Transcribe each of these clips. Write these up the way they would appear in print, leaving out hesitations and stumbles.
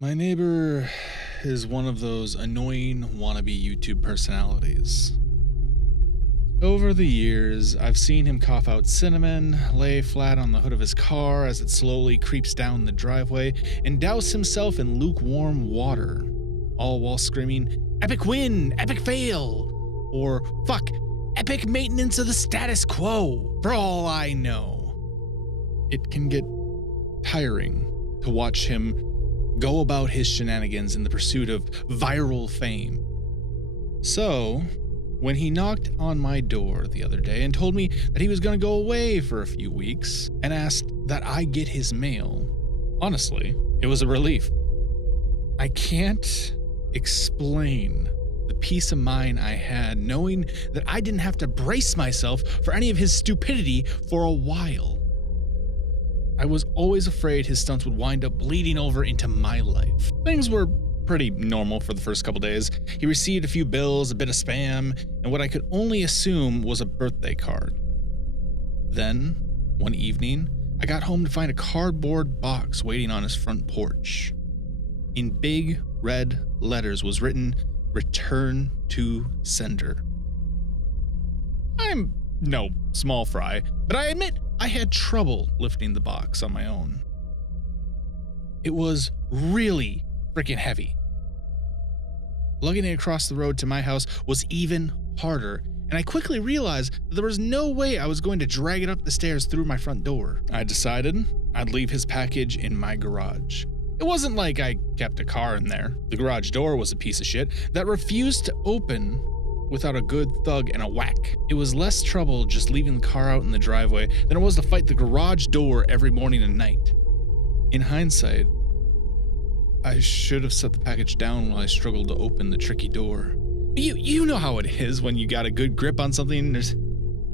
My neighbor is one of those annoying wannabe YouTube personalities. Over the years, I've seen him cough out cinnamon, lay flat on the hood of his car as it slowly creeps down the driveway, and douse himself in lukewarm water, all while screaming, "Epic win! Epic fail!" Or, "Fuck! Epic maintenance of the status quo!" For all I know. It can get tiring to watch him go about his shenanigans in the pursuit of viral fame. So, when he knocked on my door the other day and told me that he was going to go away for a few weeks and asked that I get his mail, honestly, it was a relief. I can't explain the peace of mind I had knowing that I didn't have to brace myself for any of his stupidity for a while. I was always afraid his stunts would wind up bleeding over into my life. Things were pretty normal for the first couple days. He received a few bills, a bit of spam, and what I could only assume was a birthday card. Then, one evening, I got home to find a cardboard box waiting on his front porch. In big red letters was written, "Return to sender." I'm no small fry, but I admit I had trouble lifting the box on my own. It was really freaking heavy. Lugging it across the road to my house was even harder, and I quickly realized that there was no way I was going to drag it up the stairs through my front door. I decided I'd leave his package in my garage. It wasn't like I kept a car in there. The garage door was a piece of shit that refused to open without a good thug and a whack. It was less trouble just leaving the car out in the driveway than it was to fight the garage door every morning and night. In hindsight, I should have set the package down while I struggled to open the tricky door. You know how it is when you got a good grip on something, there's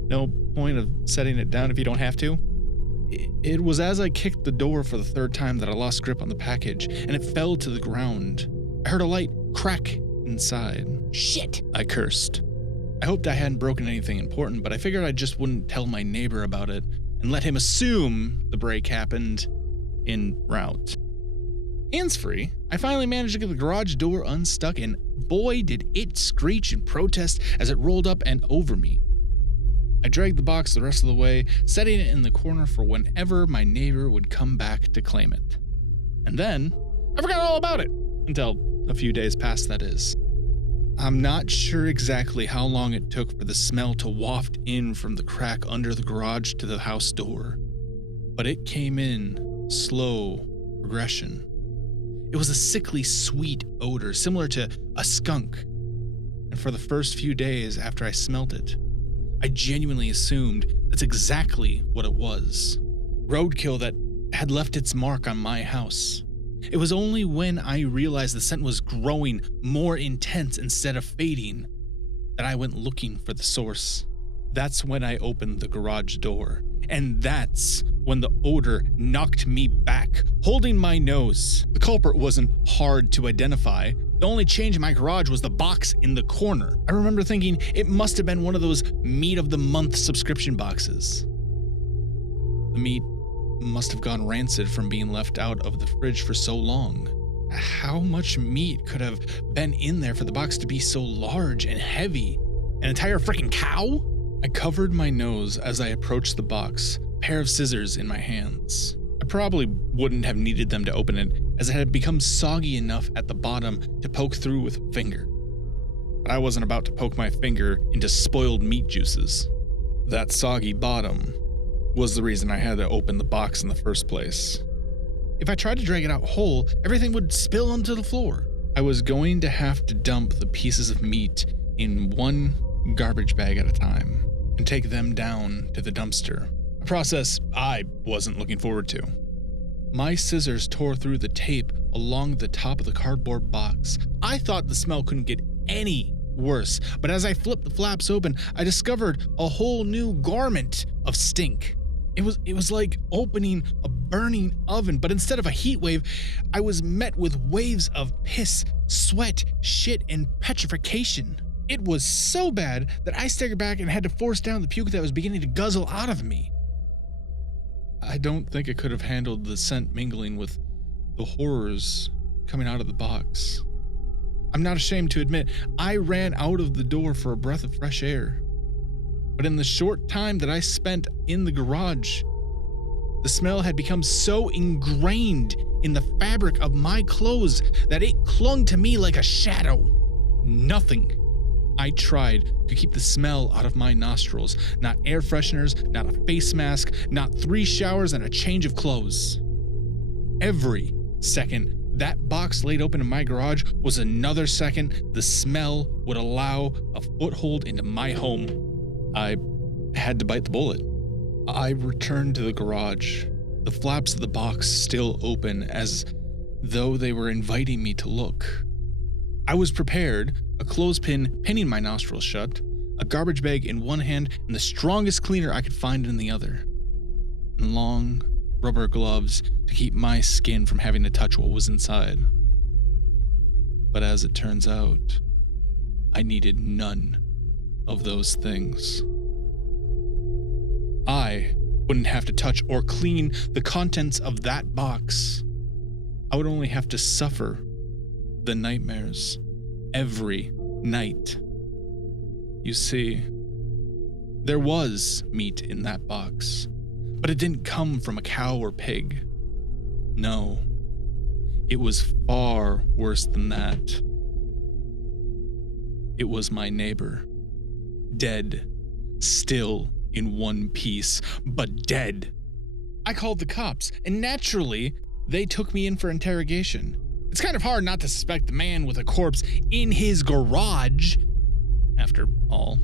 no point of setting it down if you don't have to. It was as I kicked the door for the third time that I lost grip on the package, and it fell to the ground. I heard a light crack inside. Shit! I cursed. I hoped I hadn't broken anything important, but I figured I just wouldn't tell my neighbor about it and let him assume the break happened en route. Hands-free, I finally managed to get the garage door unstuck, and boy did it screech and protest as it rolled up and over me. I dragged the box the rest of the way, setting it in the corner for whenever my neighbor would come back to claim it. And then, I forgot all about it, until a few days past, that is. I'm not sure exactly how long it took for the smell to waft in from the crack under the garage to the house door, but it came in slow progression. It was a sickly sweet odor similar to a skunk, and for the first few days after I smelt it, I genuinely assumed that's exactly what it was. Roadkill that had left its mark on my house. It was only when I realized the scent was growing more intense instead of fading that I went looking for the source. That's when I opened the garage door, and that's when the odor knocked me back, holding my nose. The culprit wasn't hard to identify. The only change in my garage was the box in the corner. I remember thinking it must have been one of those meat of the month subscription boxes. The meat must have gone rancid from being left out of the fridge for so long. How much meat could have been in there for the box to be so large and heavy? An entire freaking cow? I covered my nose as I approached the box, a pair of scissors in my hands. I probably wouldn't have needed them to open it, as it had become soggy enough at the bottom to poke through with a finger. But I wasn't about to poke my finger into spoiled meat juices. That soggy bottom was the reason I had to open the box in the first place. If I tried to drag it out whole, everything would spill onto the floor. I was going to have to dump the pieces of meat in one garbage bag at a time and take them down to the dumpster, a process I wasn't looking forward to. My scissors tore through the tape along the top of the cardboard box. I thought the smell couldn't get any worse, but as I flipped the flaps open, I discovered a whole new garment of stink. It was like opening a burning oven, but instead of a heat wave, I was met with waves of piss, sweat, shit, and petrification. It was so bad that I staggered back and had to force down the puke that was beginning to guzzle out of me. I don't think I could have handled the scent mingling with the horrors coming out of the box. I'm not ashamed to admit, I ran out of the door for a breath of fresh air. But in the short time that I spent in the garage, the smell had become so ingrained in the fabric of my clothes that it clung to me like a shadow. Nothing I tried could keep the smell out of my nostrils. Not air fresheners, not a face mask, not 3 showers and a change of clothes. Every second that box laid open in my garage was another second the smell would allow a foothold into my home. I had to bite the bullet. I returned to the garage, the flaps of the box still open as though they were inviting me to look. I was prepared, a clothespin pinning my nostrils shut, a garbage bag in one hand and the strongest cleaner I could find in the other, and long rubber gloves to keep my skin from having to touch what was inside. But as it turns out, I needed none of those things. I wouldn't have to touch or clean the contents of that box. I would only have to suffer the nightmares every night. You see, there was meat in that box, but it didn't come from a cow or pig. No, it was far worse than that. It was my neighbor, dead, still in one piece, but dead. I called the cops, and naturally, they took me in for interrogation. It's kind of hard not to suspect the man with a corpse in his garage, after all.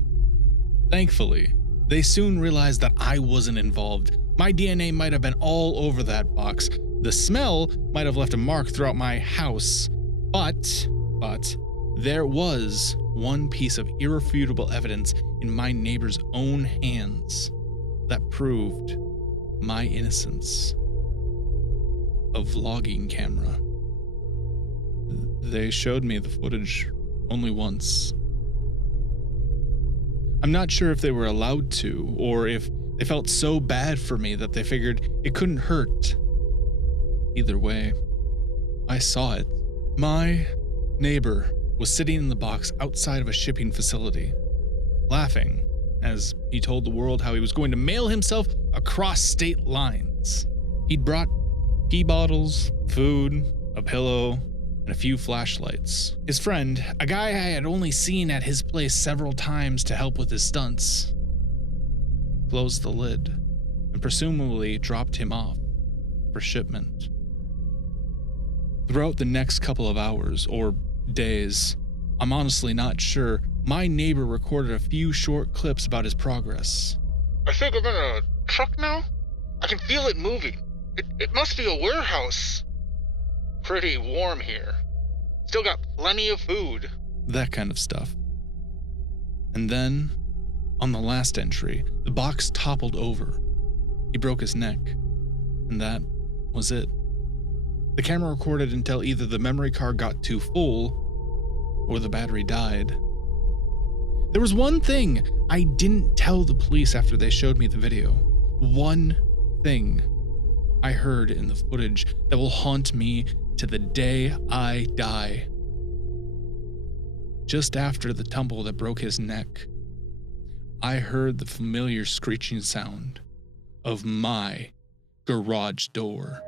Thankfully, they soon realized that I wasn't involved. My DNA might have been all over that box. The smell might have left a mark throughout my house, but there was one piece of irrefutable evidence in my neighbor's own hands that proved my innocence. A vlogging camera. They showed me the footage only once. I'm not sure if they were allowed to, or if they felt so bad for me that they figured it couldn't hurt. Either way, I saw it. My neighbor was sitting in the box outside of a shipping facility, laughing as he told the world how he was going to mail himself across state lines. He'd brought pee bottles, food, a pillow, and a few flashlights. His friend, a guy I had only seen at his place several times to help with his stunts, closed the lid and presumably dropped him off for shipment. Throughout the next couple of hours or days, I'm honestly not sure, my neighbor recorded a few short clips about his progress. I think I'm in a truck now. I can feel it moving. It must be a warehouse. Pretty warm here. Still got plenty of food. That kind of stuff. And then, on the last entry, the box toppled over. He broke his neck. And that was it. The camera recorded until either the memory card got too full or the battery died. There was one thing I didn't tell the police after they showed me the video. One thing I heard in the footage that will haunt me to the day I die. Just after the tumble that broke his neck, I heard the familiar screeching sound of my garage door.